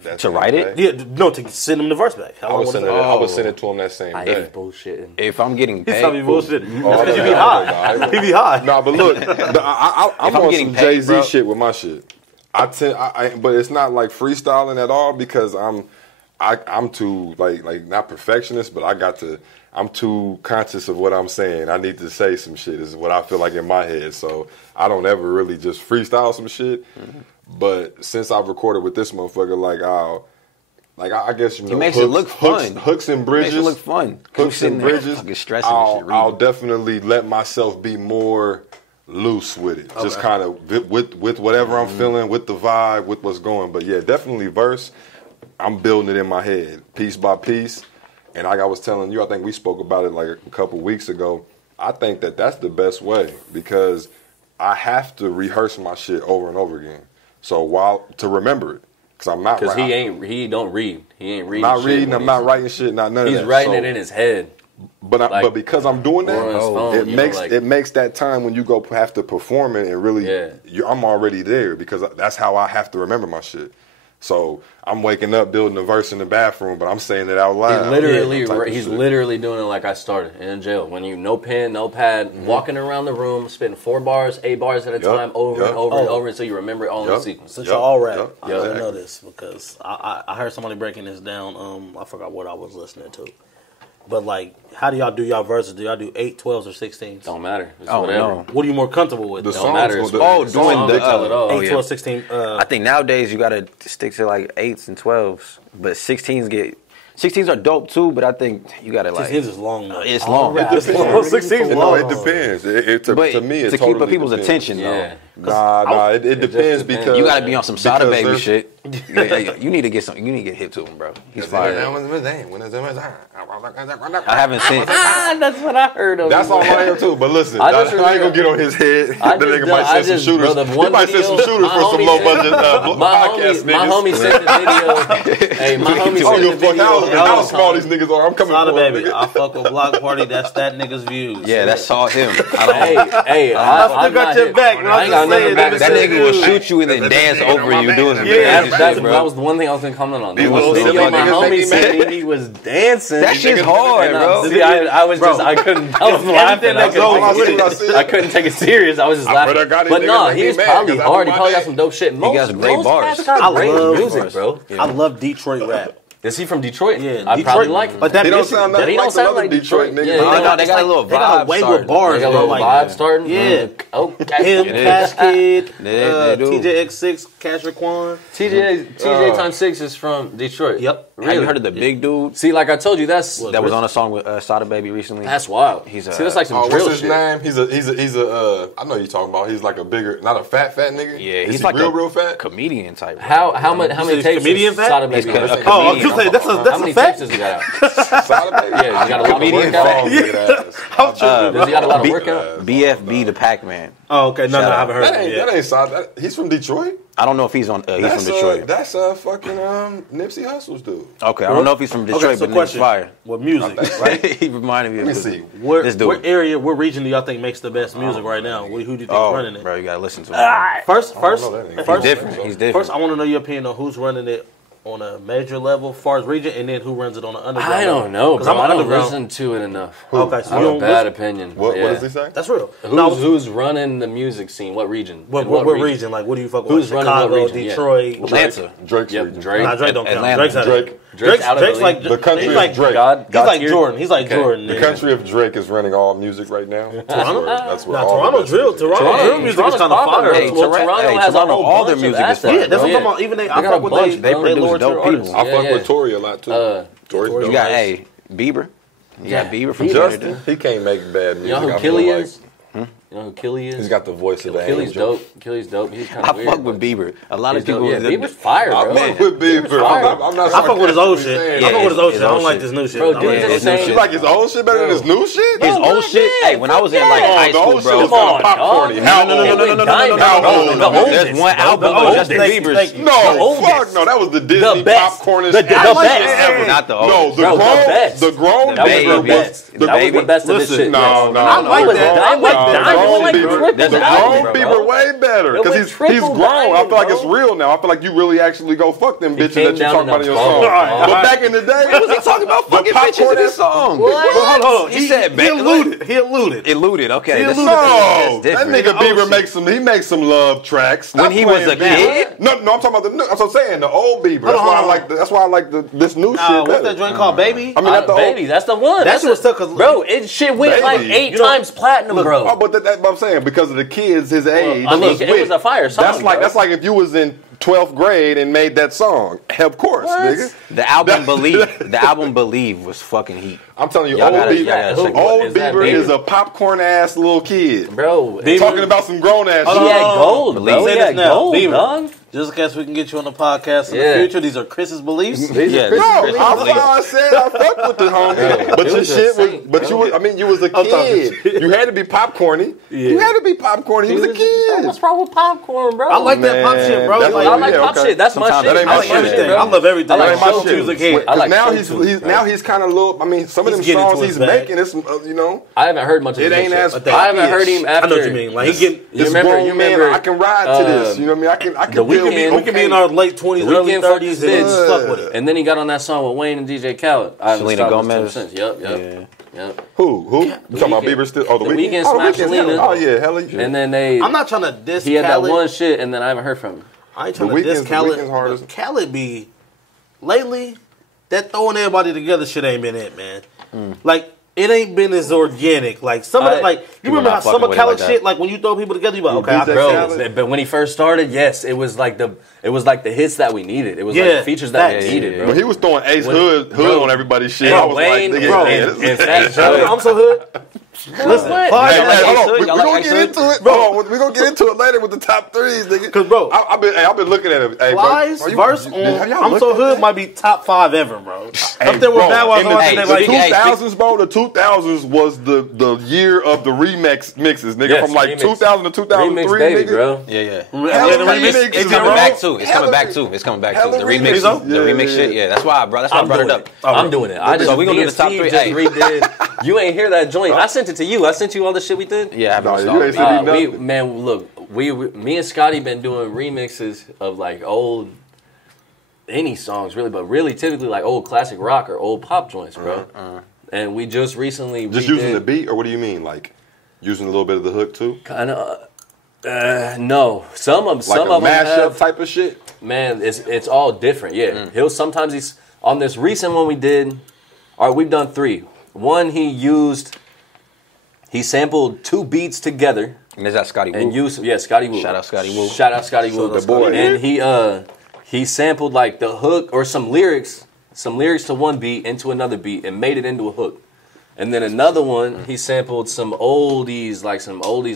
That's To write it? Yeah, no, to send them the verse back. How I long would would it send it. take? I would send it to him that same I day. hate bullshitting. If I'm getting He's paid, telling me bullshit. Oh, That's because you be no, high. no, no. He be high. No, but look, I'm I'm on getting some paid, Jay-Z bro. shit with my shit. But it's not like freestyling at all because I'm too like not perfectionist, but I'm too conscious of what I'm saying. I need to say some shit is what I feel like in my head. So I don't ever really just freestyle some shit. Mm-hmm. But since I've recorded with this motherfucker, I guess It makes it look fun. hooks and bridges. Makes it look fun. Hooks and bridges. Fucking stressing and shit. I'll definitely let myself be more loose with it. Just kind of with whatever I'm feeling, with the vibe, with what's going. But yeah, definitely verse. I'm building it in my head, piece by piece. And like I was telling you, I think we spoke about it like a couple weeks ago. I think that that's the best way because I have to rehearse my shit over and over again. So to remember it, because I'm not. Because he don't read. He ain't reading. Not reading. I'm not writing shit. Not none of that. He's writing it in his head. But because I'm doing that, phone, it makes that time when you go have to perform it and really, I'm already there because that's how I have to remember my shit. So I'm waking up building a verse in the bathroom, but I'm saying it out loud. He's literally doing it like I started in jail. When you no pen, no pad, walking around the room, spitting 4 bars, 8 bars at a time, over and over and over until you remember it all in sequence. Since y'all all rap, I didn't know this because I heard somebody breaking this down. I forgot what I was listening to. But, like, how do y'all do y'all verses? Do y'all do 8, 12s, or 16s? Don't matter. It's whatever. No. What are you more comfortable with? The don't matter. doing the 8, 12, 16. I think nowadays you got to stick to, like, 8s and 12s. But 16s are dope, too, but I think you got to, like... 16s is long, though. It's long. It depends. 16's No, long. it depends. To me, it to totally keep people's depends. attention, Yeah. though. It depends because... You got to be on some Sada because Baby there's- shit. You need to get some. You need to get hip to him, bro. He's fire. I haven't seen. That's what I heard of. That's all I hear too. But listen, I ain't gonna get on his head. The nigga might send some shooters. He might send some shooters for some low budget podcast niggas. My homie sent the video. Hey, my homie sent the video. How small these niggas are. I'm coming Sada for Baby. I fuck with Block Party. That's that nigga's views. Yeah, that's all him. Hey, I still got your back. I ain't got nothing back. That nigga will shoot you and then dance over you doing some That crazy shit, bro. was the one thing I was gonna comment on. These little silly My niggas homie make me said mad. he was dancing. That shit's hard, bro. See, I couldn't. I was laughing. I couldn't take it serious. I was just laughing. But no, he was probably hard. He probably got some dope shit. He got some great bars. Got great love music, bro. I love Detroit rap. Is he from Detroit? Yeah, I probably like him. But that He don't Michigan- sound nothing he like don't the sound other like Detroit Detroit. niggas. Yeah, They got a little vibe. They got a way more starting. bars, They got a bro. little Like, vibe starting. Yeah. Okay. him, Cash Kid, They do. TJX6, Cash Raquan. TJ times 6 is from Detroit. Yep. Have you heard of the big dude See, like I told you, that's that was on a song with Sada Baby recently? that's wild. He's See, that's like some Oh, drill what's his shit. name? He's a. I know you're talking about. He's like a bigger, not a fat nigga. Yeah, Is he's he like real fat. comedian type. How many tapes comedian is fat? Sada Baby? He's a got? comedian. Oh, I was gonna say that's How a many fact. tapes does he got out? Sada Baby. Yeah, he got a lot of Comedian workout. fat. Does he got a lot of workout? BFB the Pac-Man. Oh, okay. No, Shout I out. haven't heard That of ain't it yet. Sada. He's from Detroit. I don't know if he's on. He's from Detroit. That's fucking Nipsey Hussle's dude. Okay, I don't know if he's from Detroit, Okay, so but question. Nigga's fire. With music, right? He reminded me of Let me see. this dude. What area, what region do y'all think makes the best music right now? Who do you think's running it? bro, you gotta listen to him. First, know that nigga. He's different. He's different. First, I want to know your opinion on who's running it on a major level, far as region, and then who runs it on an underground. I don't know, because bro. I'm I an don't underground. listen to it enough. Okay, so I you have a don't bad listen. opinion. What Yeah. does he say? That's real. No, Who's running the music scene? What region? what In region? Like, what do you fuck with? Who's running what Chicago, region? Yeah. Detroit, Atlanta. Drake's Yep, region. Drake. Nah, Drake don't count. Atlanta. Drake's out of Drake. it. Drake's out of Drake's the like league. The country he's is like Drake. He's like tier. Jordan. He's like Okay. Jordan. The yeah. country of Drake is running all music right now. Toronto? That's where Nah, all Toronto the best drill. music is. Toronto drill music is kind of fire. Hey, Well, Toronto has a Toronto, whole all their bunch music of is fire. assets, Yeah, that's bro. what I'm talking about. Even I got a fuck with bunch. They produce lower tier dope artists. people. I fuck Yeah. with Tory a lot too. Tory's Tory dope. You got Bieber. You got Bieber from Justin. Canada. He can't make bad music. You know who I feel Killy like. is? You know who Killy is? He's got the voice of the Killy's angel. dope. Killy's dope. He's kind I of weird. fuck with Bieber. A lot of He's dope. people. Yeah, Bieber's fire, I bro. fuck with Bieber. I'm not I fuck with his old sarcastically shit. saying I fuck with his old his shit. I don't old like shit. this new shit. Bro, I dude, like it's this the new same. You shit. like his old shit better than his new shit? His old shit. Hey, when I was in like high the school, old bro. shit was Come on, kind of popcorny. dog. How No, old? How old? The oldest. There's one album The of Justin oldest. Bieber's. No, fuck no. That was the Disney best. popcornest The action best. ever. Not the No, oldest. the Bro, the grown, best. the grown That was Baby. the best. The That was Baby. the best of this shit. No, yes. no, I no. like no, that. I like no, that. I grown like Bieber. triple The diamond, grown bro. Bieber way better It because was he's triple grown. I diamond, feel like bro. it's real now. I feel like you really actually go fuck them bitches came that you down talking in about in a your ball. song. All But right. back in the day, Was he talking about fucking bitches in this song? What? Hold on. He said he alluded. He alluded. Eluded. Okay. That's no, that different. nigga Bieber makes some love tracks. Stop When he was playing a Bieber. kid? No, I'm talking about the new. I'm saying the old Bieber. That's why I like. That's why I like this new shit What's better. that joint called, Baby? I mean, that's the Baby, old. that's the one. That shit was tough 'cause- bro, it shit went Baby. like 8 You know- times platinum, bro. Oh, but but I'm saying because of the kids his age. I mean, was it with. was a fire song. That's like if you was in 12th grade and made that song. Of course, nigga. The album Believe was fucking heat. I'm telling you, Y'all old gotta- Bieber, y'all gotta check it old out. Is that Bieber Bieber? is a popcorn ass little kid. bro. Talking about some grown ass He shit. had gold, Believe bro. it. He had Now, gold, Bieber. dog. Just in case we can get you on the podcast in the future, these are Chris's beliefs. Yeah, No, I said I fuck with the homie, but your shit was. But you, you was a kid. You had to be popcorny. You had to be popcorny. He was a kid. What's wrong with popcorn, bro? I like that pop shit, bro. That's I like pop shit. That's my shit. That ain't I my like shit, everything. bro. I love everything. I like That ain't show my music head. I like now show he's kind of little. I mean, some of them He's getting songs into he's his bag. making, it's you know, I haven't heard much of it his ain't shit. as. I haven't heard him after. I know what you mean. Like he getting. It's grown man. I can ride to this. You know what I mean? I can. The feel Weeknd- We can be in our late 20s, early Weeknd 30s, and fucking just fuck with it. And then he got on that song with Wayne and DJ Khaled. I haven't Selena stopped listening Gomez. since. Yep. Who? You talking about Weeknd. Bieber still? Oh, the The Weeknd. Weeknd Oh, smashed Weeknd. Selena. Oh yeah, hell yeah. And then they. I'm not trying to diss He had that Khaled. one shit, and then I haven't heard from him. I ain't trying The to diss Weeknd's Khaled. hardest. But Khaled be lately that throwing everybody together shit ain't been it, man. Like it ain't been as organic. Like some of the, like you remember how not some fucking of with it Khaled like shit, like when you throw people together, you be like, okay, I beat that bro. Khaled? But when he first started, yes, it was like the hits that we needed. It was like Yeah, the features that facts. we needed, bro. When he was throwing Ace Hood bro, on everybody's shit, and I was Wayne, like, nigga, bro, yeah, and this is- Fat Joe. I'm so hood. Listen, What? Plies, Hey, Y'all like hold Ace on. Hood? We Y'all gonna like Ace get Hood? into it. Hold on. We gonna get into it later with the top threes, nigga. 'Cause, bro, I've been looking at it. Hey, bro, Plies are you- verse have on y'all I'm looked So at Hood that? might be top 5 ever, bro. Hey, Up there with bro, Bad Wild's in on the, that hey, the like, 2000s, bro. The 2000s was the year of the remix mixes, nigga. Yes, from like remix. 2000 to 2003, Remix baby, nigga. bro. Yeah. Yeah, Hella the remix. remix. It's bro. coming back too. It's Hella coming back remix. too. It's coming back too. Hella The remix, remix. the Yeah, remix yeah, shit. Yeah, that's why, bro. That's why I I'm brought doing it up. it. I'm doing it. I just, So we gonna me do and the top Steve three. just Hey. redid. You ain't hear that joint. I sent it to you. I sent you all the shit we did. Yeah, I haven't Nah, watched you all ain't of seen it. me We, man, look, me and Scotty been doing remixes of like old, any songs really, but really typically like old classic rock or old pop joints, bro. And we just recently Just using the beat, or what do you mean? Like using a little bit of the hook too? kind of. No, some of Like a them mashup have, type of shit? man. It's all different. Yeah, he'll sometimes he's on this recent one we did. All right, we've done 3. One he sampled 2 beats together. And is that Scotty And Woo? used Scotty Woo. Shout out Scotty Woo. Shout out Scotty Woo, The boy. And he sampled like the hook or some lyrics to one beat into another beat and made it into a hook. And then another one, he sampled some oldies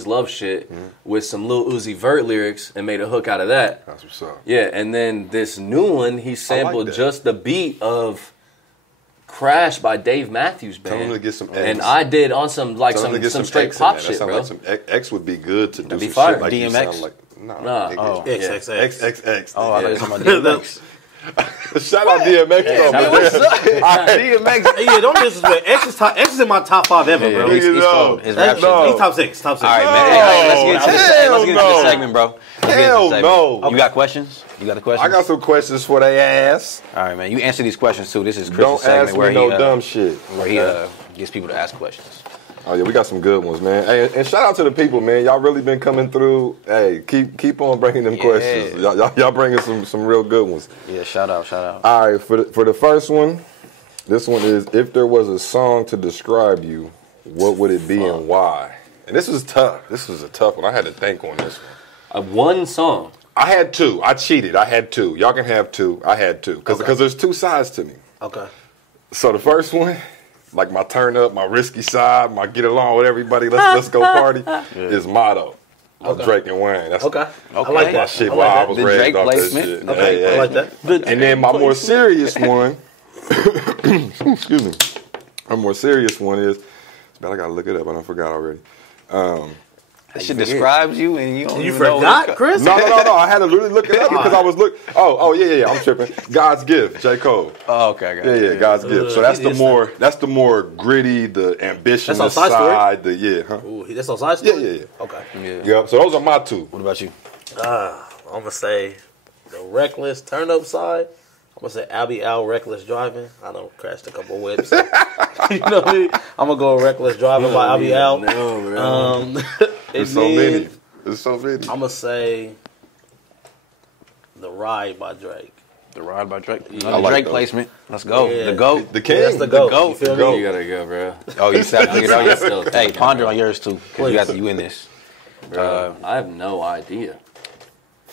love shit with some Lil Uzi Vert lyrics and made a hook out of that. That's what's up. Yeah, and then this new one, he sampled that. just the beat of Crash by Dave Matthews Band. Tell him to get some X. And I did on some like Tell him to get some straight X in pop there. That shit, sound bro. like some X would be good to do be some fire. shit like you DMX? sound like. Nah. Nigga. Oh. XXX. XXX. Oh, I thought you were yeah. talking about DMX. Shout out DMX though, man. DMX. Yeah, don't disrespect. X is in my top 5 ever, bro. He's cold. His rap shit. No. He's top 6. Top 6. All right, man. Hey, let's get into the no. segment, bro. Let's get into the Hell segment. no. You got questions? You got the questions? I got some questions for they ass. All right, man. You answer these questions too. This is Chris's Don't segment ask where me no dumb shit. where he gets people to ask questions. Oh yeah, we got some good ones, man. Hey, and shout out to the people, man. Y'all really been coming through. Hey, keep on bringing them questions. Y'all bringing some real good ones. Yeah, shout out. All right, for the first one, this one is: if there was a song to describe you, what would it be and why? And this was tough. This was a tough one. I had to think on this one. One song. I had 2. I cheated. I had 2. Y'all can have 2. I had 2 because there's 2 sides to me. Okay. So the first one, like my turn up, my risky side, my get along with everybody, let's go party, is Motto. Of Drake and Wayne. That's Okay. I like that shit. I While like I was The raised Drake off that placement. shit. Okay. Yeah, I yeah. like that. And then my more serious one, excuse me, my more serious one is, I gotta look it up. I done forgot already. That shit describes you and you don't You even know forgot, Chris? No. I had to really look it up because I was yeah. I'm tripping. God's Gift, J. Cole. Oh, okay, I got it. Yeah, God's Gift. So that's the more gritty, the ambitious That's on Side Story? side. The Ooh, that's on side story? Yeah. Okay. Yeah. So those are my 2. What about you? I'm going to say the reckless turn up side. I'm going to say Abby Al reckless driving. I done crashed a couple whips. You know what I mean? I'm going to go reckless driving by Abby Al. No, bro. There's so many. There's so many. I'm going to say The Ride by Drake. The Ride by Drake. I like Drake those. placement. Let's go. Yeah. The GOAT. The king. That's the GOAT. GOAT. You feel The me? You gotta go, bro. Oh, you said Still- Hey, ponder on yours too, because you in this. I have no idea.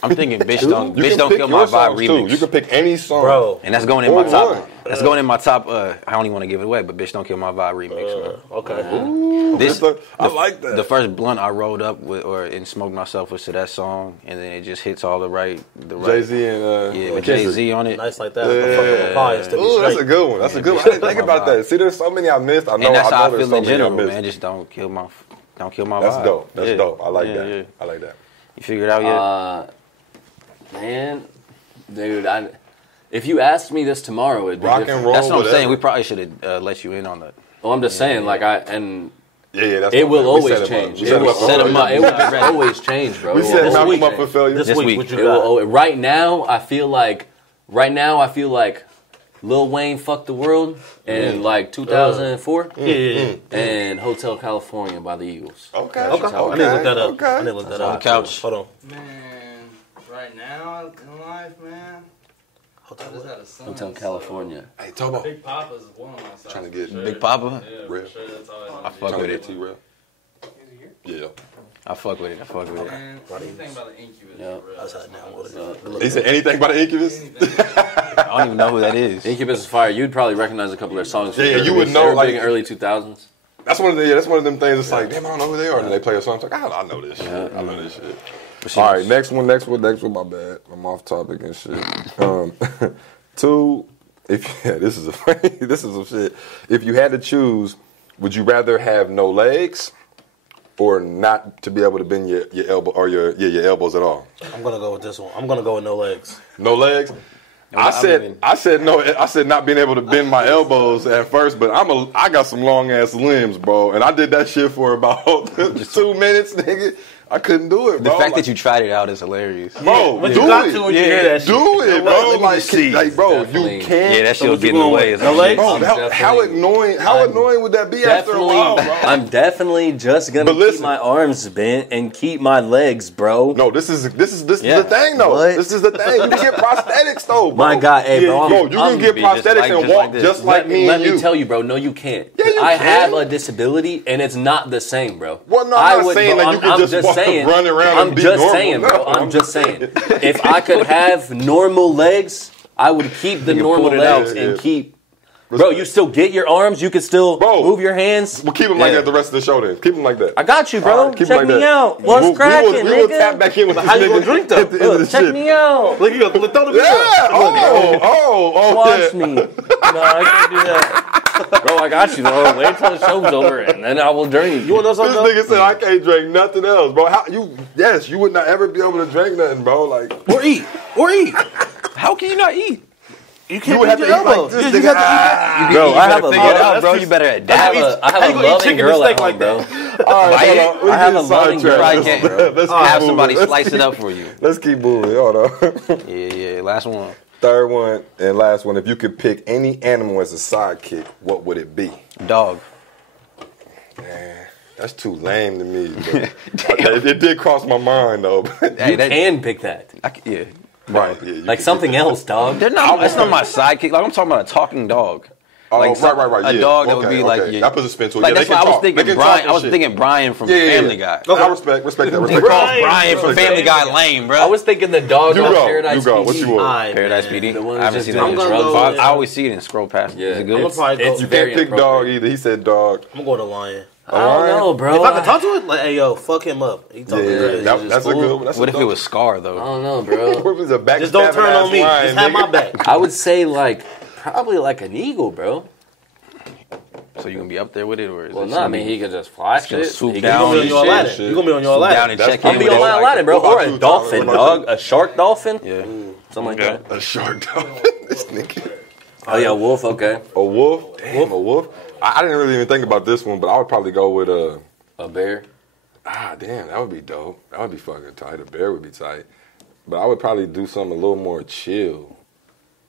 I'm thinking bitch You don't can kill pick my your vibe songs, too. remix. You can pick any song, Bro. And that's going in Or my top. one. That's going in my top. I don't even want to give it away, but bitch don't kill my vibe remix. Man. Okay. I like that. The first blunt I rolled up with and smoked myself was to that song, and then it just hits all the right. Jay-Z and Yeah, with Jay-Z on it. Nice like that. The fucking Mapias to be Ooh, that's a straight. good one. That's a good one. I didn't think about that. See, there's so many I missed. I know. And that's I how I know there's feel so in many I general, missed. man. Just don't kill my That's vibe. dope. That's Yeah. dope. I like Yeah, that. yeah. I like that. You figured it out yet? Man, dude, if you asked me this tomorrow, it'd be Rock different. and roll. That's what I'm whatever. saying. We probably should have let you in on that. Well, I'm just saying, like Yeah, that's it what will we always set him up. change. We It set him will up. set him up. It will Ready. always change, bro. We It will set always Malcolm up change. for failure. This week, what you It will got? always, right now, I feel like Lil Wayne fucked the world in like 2004, Yeah. and Hotel California by the Eagles. Okay. I need to look that up. Okay. I need to look that On up. the couch. Hold on. Man, right now in life, man. I just had a son. Hotel California. Hey, Tobo. Big Papa's one of my sons. Trying to get for sure. Big Papa? Yeah, Real. for sure. That's always I on fuck Trying with to it. get T-Real. Yeah. I fuck with it. Man, anything about the Incubus. Yeah. for real. That's how I downloaded it. He said anything by the Incubus? I don't even know who that is. Incubus is fire. You'd probably recognize a couple of their songs. Yeah, you would know, They were like- big in early 2000s. That's one of them things. It's like, damn, I don't know who they are. And then they play a song. It's like, I know this shit. I know this shit. All right, next one. My bad. I'm off topic and shit. Two. This is some shit. If you had to choose, would you rather have no legs or not to be able to bend your elbow or your elbows at all? I'm gonna go with this one. I'm gonna go with no legs. No legs. I said no. I said not being able to bend my elbows at first, but I got some long ass limbs, bro, and I did that shit for about 2 minutes, nigga. I couldn't do it, The bro. fact that you tried it out is hilarious. bro, But do you got it. to when you hear that shit. Do it, bro. Let me Like, just see. bro, Definitely. you can't. Yeah, that shit what was you getting in the going way. with? as No hell. legs? Bro, how annoying would that be after a while, bro? I'm definitely just gonna But listen. keep my arms bent and keep my legs, bro. No, this is Yeah. the thing though. What? This is the thing. You can get prosthetics though, bro. My God, hey, bro, I'm- Bro, you can get be just prosthetics like- and just walk like this. just like me Let and me you. tell you, bro. No, you can't. Yeah, you I can. have a disability, and it's not the same, bro. Well, no, I'm not saying that you can just walk, run around and be just normal. saying, bro. No, I'm just saying. If I could have normal legs, I would keep the normal pull it out, legs yeah. and keep. Bro, you still get your arms. You can still Bro. move your hands. We'll keep them like Yeah. that the rest of the show then. Keep them like that. I got you, bro. All right, keep 'em Check like me that. out. What's cracking, we will nigga? tap back in with this How you nigga gonna drink, though? at the end of the Check shit. me out. Look, you throw the video. Yeah. Oh, Watch yeah. me. No, I can't do that. Bro, I got you, bro. Wait till the show's over, and then I will drink. You want to know This something? nigga said I can't drink nothing else, bro. You would not ever be able to drink nothing, bro. Like Or eat. How can you not eat? You can't you would have bend to your eat like elbows. this, You nigga. just have to eat Bro, I have a Figure it out, love. bro. You better I adapt. have How a you gonna eat loving chicken girl and at steak like home, bro. All right, hold on. We I have get a loving sidetracked. girl. Let's- I can't. let's Have keep somebody moving. slice it up for you. Let's keep moving. Hold on. Yeah. Last one. Third one and last one. If you could pick any animal as a sidekick, what would it be? Dog. Man, that's too lame to me. But it did cross my mind though. Hey, that, And pick that. yeah. Right. Yeah, you Like could something pick else, dog. That's not my sidekick. Like I'm talking about a talking dog. Oh, Like right. A Yeah. dog that would Okay, be like. okay. Yeah. That puts a spin to it. Like Yeah, that's they why can I was talk. They thinking can talk Brian. and I was shit. thinking Brian from Yeah. Family Guy. I respect that. They Respect call that. Brian from Family Guy lame, bro. I was thinking the dog You on go. Paradise You go. What PD. you want? Alright, Paradise man. PD. The one I haven't just seen doing that. I'm gonna drugs. go- I always see it and scroll past. Yeah. Is it I'm good? gonna probably go. It's You very can't pick dog inappropriate. either. He said dog. I'm gonna go to lion. I don't know, bro. If I could talk to it, like, hey yo, fuck him up. He talking Yeah, crazy. that's a good one. That's What a if it dope- was Scar I though? don't know, bro. What if it was a backstabbing Just don't turn on ass me. lion, Just have nigga? my back. I would say probably like an eagle, bro. So you gonna be up there with it, or is Well, it no, I something- mean he could just fly gonna shit. swoop He down could You gonna be on do your shit. Aladdin. You gonna be on your Swoop down Aladdin. and That's check cool. in I'll with be on it. my Aladdin, bro, What about or a you, Tyler? dolphin, What about dog, a shark dolphin, Yeah. something like that. A shark dog. This nigga. Oh yeah, wolf. Okay, A wolf? Damn, a wolf? I didn't really even think about this one, but I would probably go with a bear. damn, that would be dope. That would be fucking tight. A bear would be tight. But I would probably do something a little more chill.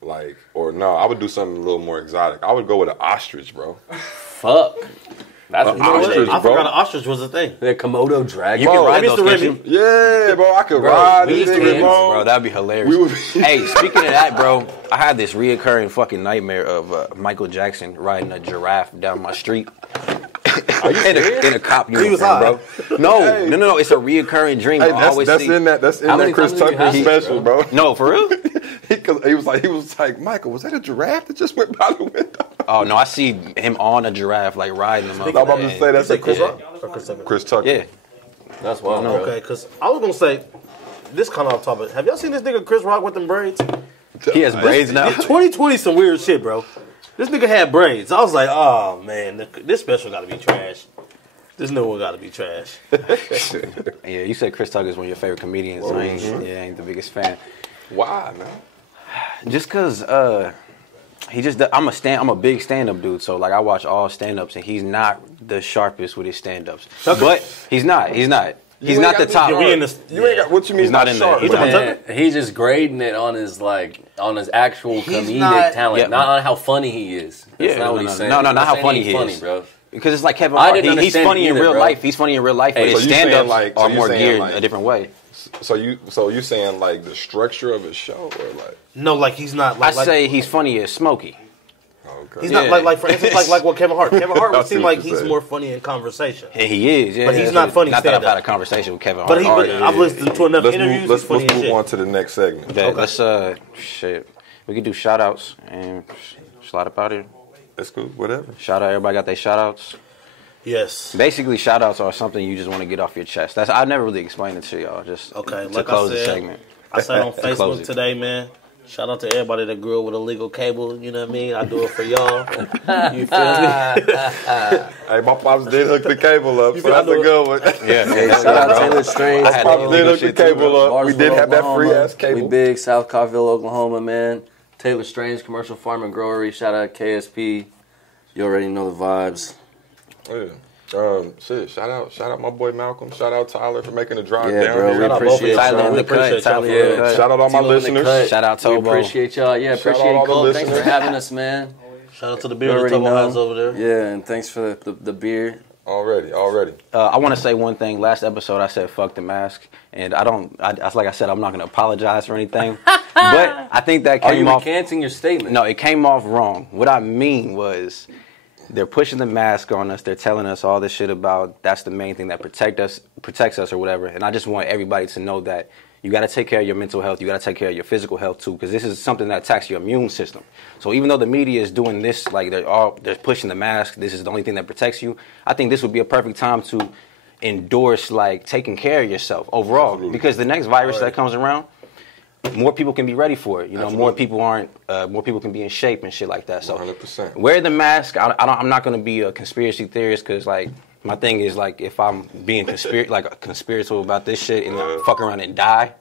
Like, or no, I would do something a little more exotic. I would go with an ostrich, bro. Fuck. That's Ostrich, ostrich. I bro. forgot an ostrich was a thing. The Komodo dragon. You can ride Mr. those, can't Remy. you? Yeah, bro, I could Bro, ride we this used to nigga, get- bro. Bro, that'd be hilarious. We would Hey, speaking of that, bro, I had this reoccurring fucking nightmare of Michael Jackson riding a giraffe down my street. in a cop was uniform, bro. No. It's a reoccurring dream. Hey, I always that's see. in that many Chris times have you Tucker had it, special, bro. No, for real. Because he was like, Michael, was that a giraffe that just went by the window? Oh no, I see him on a giraffe, like riding him up. I'm about to say that's a Chris Rock or Chris Tucker? Chris Tucker. Yeah. That's wild, bro. Okay, because I was gonna say this kind of off topic. Have y'all seen this nigga Chris Rock with them braids? He has braids now. 2020 some weird shit, bro. This nigga had braids. I was like, oh man, this special got to be trash. This new one got to be trash. Yeah, you said Chris Tucker is one of your favorite comedians. I ain't the biggest fan. Why, man? Just cause I'm a big stand-up dude, so like I watch all stand-ups and he's not the sharpest with his stand-ups. But he's not He's not the top. You ain't got what you mean. He's not in there. Man, he's just grading it on his actual comedic talent, not on how funny he is. That's not what he's saying. No, not how funny he is, bro. Because it's like Kevin Hart. He's funny in real life. He's funny in real life, but his stand-ups are more geared a different way. So you saying like the structure of his show, or like? No, like he's not. Like, I say he's funny as Smokey. Okay. He's not like for instance like what Kevin Hart. Kevin Hart would seem like he's more funny in conversation. Yeah, he is. Yeah, but he's not funny. Not that I've had a conversation with Kevin Hart. But I've listened to enough interviews. Let's move on to the next segment. Okay. Let's shit. We can do shout outs and slide up out here. That's cool. Whatever. Shout out. Everybody got their shout outs. Yes. Basically, shout outs are something you just want to get off your chest. I never really explained it to y'all. Just okay. To like close I said, the segment. I said on Facebook today, man. Shout out to everybody that grew up with illegal cable. You know what I mean? I do it for y'all. You feel me? Hey, my pops did hook the cable up, so that's a good one. Yeah. Hey, shout out Taylor Strange. My pops did hook the cable up. We did have that free ass cable. We big South Carville, Oklahoma, man. Taylor Strange Commercial Farm and Growery. Shout out KSP. You already know the vibes. Yeah. Shout out my boy Malcolm. Shout out Tyler for making the drive Yeah, down bro, here. we appreciate Tyler in the cut. Shout out all my listeners. Shout out We Tobo. appreciate y'all. Yeah, Shout out appreciate all the Cole. Thanks for listeners. having us, man. Shout out to the You beer that already Tobo know. has over there. Yeah, and thanks for the beer. Already. I want to say one thing. Last episode, I said fuck the mask, and like I said, I'm not going to apologize for anything. But I think that Are you came off. recanting your statement? No, it came off wrong. What I mean was, they're pushing the mask on us. They're telling us all this shit about that's the main thing that protects us or whatever. And I just want everybody to know that you got to take care of your mental health. You got to take care of your physical health too, because this is something that attacks your immune system. So even though the media is doing this, like they're pushing the mask, this is the only thing that protects you. I think this would be a perfect time to endorse like taking care of yourself overall, because the next virus that comes around, more people can be ready for it. You know, more people can be in shape and shit like that. So 100%. Wear the mask. I'm not going to be a conspiracy theorist, because like my thing is like if I'm being conspiratorial about this shit and fuck around and die,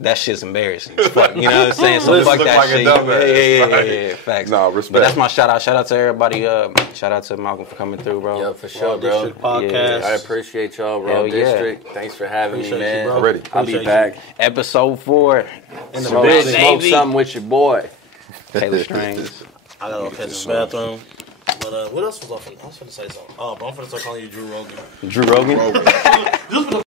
that shit's embarrassing. Fuck, you know what I'm saying? So fuck that like shit. Yeah, facts. No, respect. But that's my shout out. Shout out to everybody. Shout out to Malcolm for coming through, bro. Yeah, for sure, bro. District podcast. I appreciate y'all, Raw Hell yeah. District. Thanks for having me, man. you, bro. Ready. I'll be Appreciate back. Episode 4. In the Smoke building. something with your boy. Taylor Strange. I gotta go catch the bathroom. But what else was I finna say something? Oh, but I'm finna start calling you Drew Rogan. Drew Rogan.